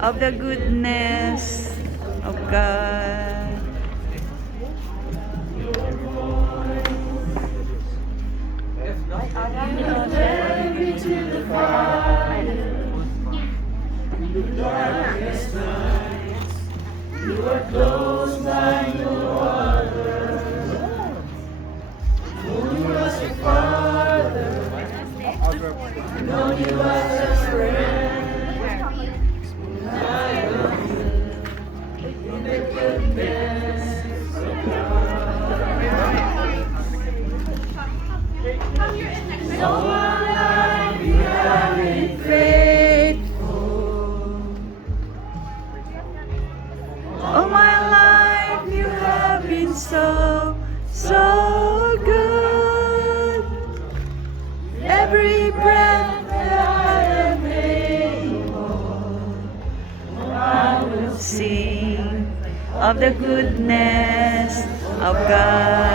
Of the goodness of God. You are close like no other. Known you as a father, known you as a friend. I love you in the goodness of God. All my life you have been faithful. All my life you have been so, so good. Every breath that I am able, I will sing of the goodness of God.